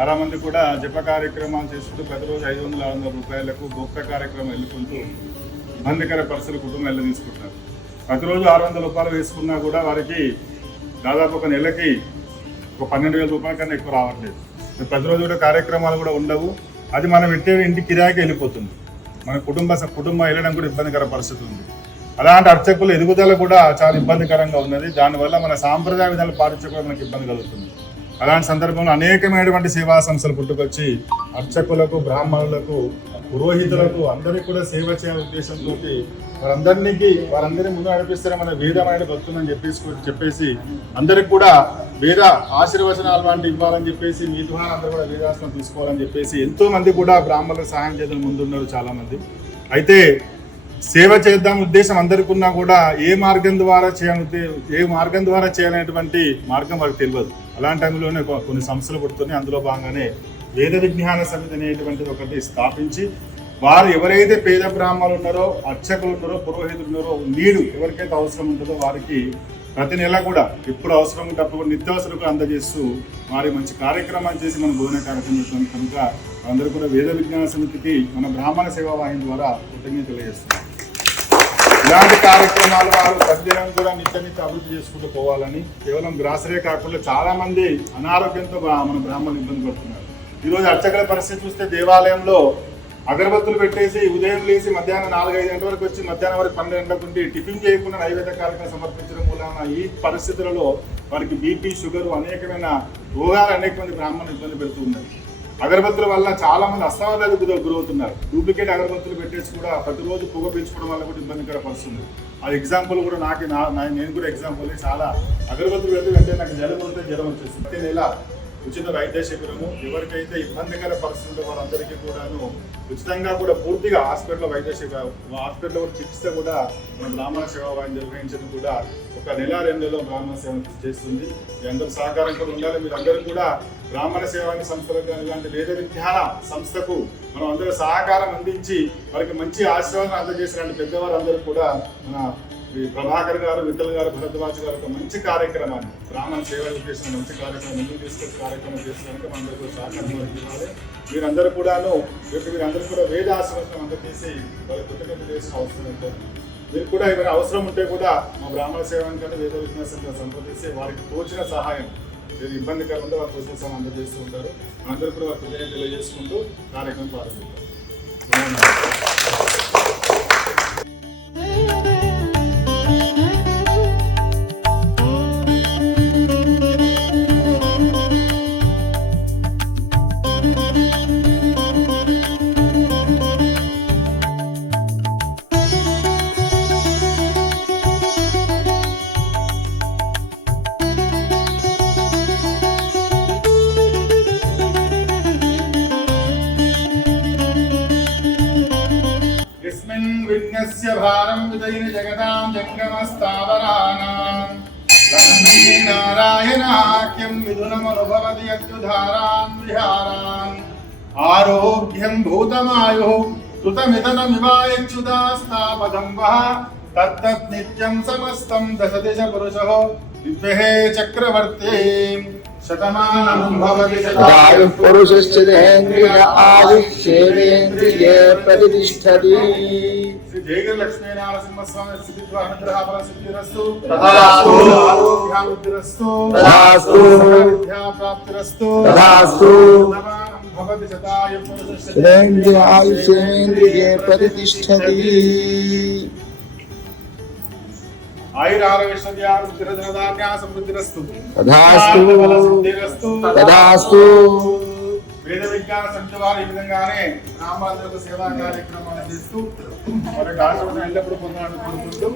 చాలామంది కూడా జప కార్యక్రమాలు చేసుకుంటూ ప్రతిరోజు 500-600 రూపాయలకు భోక్త కార్యక్రమం వెళ్ళుకుంటూ ఇబ్బందికర పరిస్థితులు కుటుంబాలు తీసుకుంటున్నారు. ప్రతిరోజు 600 రూపాయలు వేసుకున్నా కూడా వారికి దాదాపు ఒక నెలకి ఒక 12,000 రూపాయల కన్నా ఎక్కువ రావట్లేదు. ప్రతిరోజు కూడా కార్యక్రమాలు కూడా ఉండవు. అది మనం పెట్టే ఇంటి కిరాయికి వెళ్ళిపోతుంది. మన కుటుంబం వెళ్ళడం కూడా ఇబ్బందికర పరిస్థితి ఉంది. అలాంటి అర్చకుల ఎదుగుదల కూడా చాలా ఇబ్బందికరంగా ఉన్నది. దానివల్ల మన సాంప్రదాయ విధానాలు పాటించకుండా మనకి ఇబ్బంది కలుగుతుంది. అలాంటి సందర్భంలో అనేకమైనటువంటి సేవా సంస్థలు పుట్టుకొచ్చి అర్చకులకు, బ్రాహ్మణులకు, పురోహితులకు అందరికీ కూడా సేవ చేయాలనే ఉద్దేశంతో వారందరినీ ముందు నడిపిస్తే మన వేదమైన భక్తులని చెప్పేసి అందరికి కూడా వేద ఆశీర్వచనాలు లాంటి ఇవ్వాలని చెప్పేసి మీ ద్వారా అందరూ కూడా వేదాసనం తీసుకోవాలని చెప్పేసి ఎంతో మంది కూడా బ్రాహ్మణులకు సహాయం చేయడం ముందున్నారు చాలా మంది. అయితే సేవ చేద్దాం ఉద్దేశం అందరికీ ఉన్నా కూడా ఏ మార్గం ద్వారా చేయాలనేటువంటి మార్గం వాళ్ళకి తెలియదు. అలాంటి టైంలోనే కొన్ని సంస్థలు పుడుతున్నాయి. అందులో భాగంగానే వేద విజ్ఞాన సమితి అనేటువంటిది ఒకటి స్థాపించి వారు ఎవరైతే పేద బ్రాహ్మణులు ఉన్నారో, అర్చకులు ఉన్నారో, పురోహితులు ఉన్నారో, నీడు ఎవరికైతే అవసరం ఉంటుందో వారికి ప్రతి నెల కూడా ఎప్పుడు అవసరం ఉంటే అప్పుడు నిత్యావసరకు అందజేస్తూ వారి మంచి కార్యక్రమాలు చేసి మన భోజన కార్యక్రమం కనుక అందరూ కూడా వేద విజ్ఞాన సమితికి మన బ్రాహ్మణ సేవా వాహిని ద్వారా కృతజ్ఞతలు తెలియజేస్తున్నాం. ఇలాంటి కార్యక్రమాలు వారు ప్రతిదినం కూడా నిత్య అభివృద్ధి చేసుకుంటూ పోవాలని, కేవలం గ్రాసరే కాకుండా చాలా మంది అనారోగ్యంతో మన బ్రాహ్మణులు ఇబ్బంది పడుతున్నారు. ఈరోజు అర్చకుల పరిస్థితి చూస్తే దేవాలయంలో అగరబత్తులు పెట్టేసి ఉదయం లేచి మధ్యాహ్నం 4-5 గంటల వరకు వచ్చి మధ్యాహ్నం వరకు 12 గంటలకు ఉండి టిఫిన్ చేయకుండా నైవేద్య కార్యక్రమం సమర్పించడం మూలన ఈ పరిస్థితులలో వారికి బీపీ, షుగర్, అనేకమైన రోగాలు అనేక మంది బ్రాహ్మణులు ఇబ్బంది పెడుతూ ఉన్నారు. అగరబత్తుల వల్ల చాలా మంది అస్తమాలకు గురవుతున్నారు. డూప్లికేట్ అగరబత్తులు పెట్టేసి కూడా ప్రతిరోజు పొగ పీల్చుకోవడం వల్ల కూడా ఇబ్బందికర పరిస్థితుంది. ఆ ఎగ్జాంపుల్ కూడా నేను కూడా ఎగ్జాంపుల్. చాలా అగరబత్తులు పెడితే నాకు జలుబు ఉంటే జ్వరం వచ్చేస్తుంది. ప్రతి నెల ఉచిత వైద్య శిబిరము, ఎవరికైతే ఇబ్బందికర పరిస్థితుల్లో వారందరికీ కూడాను ఉచితంగా కూడా పూర్తిగా హాస్పిటల్లో చికిత్స కూడా మన బ్రాహ్మణ సేవా వాహిని నిర్వహించడం కూడా ఒక నెల 2 నెలలో బ్రాహ్మణ సేవ చేస్తుంది. మీ అందరూ సహకారం కూడా ఉండాలి. మీరు అందరూ కూడా బ్రాహ్మణ సేవాని సంస్థలకు కానీ ఇలాంటి వేద విజ్ఞాన సంస్థకు మనం అందరూ సహకారం అందించి వారికి మంచి ఆశీర్వాదం అందజేసినటువంటి పెద్దవారు అందరూ కూడా మన ప్రభాకర్ గారు, విఠల్ గారు, భరద్వాజ్ గారు ఒక మంచి కార్యక్రమాన్ని బ్రాహ్మణ సేవ చేసిన మంచి కార్యక్రమం ముందుకు తీసుకొచ్చి కార్యక్రమం చేసినాక మనందరూ సహకారం ఇవ్వాలి. మీరందరూ కూడాను మీరందరూ కూడా వేద ఆశీర్వచనం అందజేసి వాళ్ళ కృతజ్ఞత చేసిన అవసరం ఉంటుంది. మీరు కూడా ఏమైనా అవసరం ఉంటే కూడా మా బ్రాహ్మణ సేవానికి కానీ వేద విజ్ఞాసంగా సంప్రదిస్తే వారికి తోచిన సహాయం ఏది ఇబ్బందికరం ఉంటే వారు తోచిన సహాయం అందజేస్తూ ఉంటారు. అందరూ కూడా వారి కృతజ్ఞత తెలియజేసుకుంటూ కార్యక్రమం ప్రారంభిస్తారు. విజ్ఞస్య భారం విదైన జగదాం జంగమస్తావరానాం లక్ష్మీనారాయణాఖ్యం విధునమనుభవతి యద్యుధారాన్ విహారాన్ ఆరోగ్యం భూతమాయు కృతమిదనమివాయచ్యుదాస్తాపదం వః తత్తత్ నిత్యం సమస్తం దశదిశ పురుషో దివ్యహే చక్రవర్తి శతమానం భవతి శతాయు పురుషశ్చేంద్రియ ఆయుష్యేంద్రియే ప్రతిష్టతి. శ్రీ జయగిరి లక్ష్మీ నరసింహస్వామి స్థితిత్వ అనుగ్రహఫల సిద్ధిరస్తు తథాస్తు. ఆరోగ్యాభివృద్ధిరస్తు తథాస్తు. విద్యాప్రాప్తిరస్తు తథాస్తు. శతమానం భవతి శతాయు పురుషశ్చేంద్రియ ఆయుష్యేంద్రియే ప్రతిష్టతి. వేద విజ్ఞాన సమితి వారు ఈ విధంగానే బ్రాహ్మణులకు సేవా కార్యక్రమాలు చేస్తూ వారి ఆశీర్వాదం ఎల్లప్పుడూ పొందాలని కోరుకుంటూ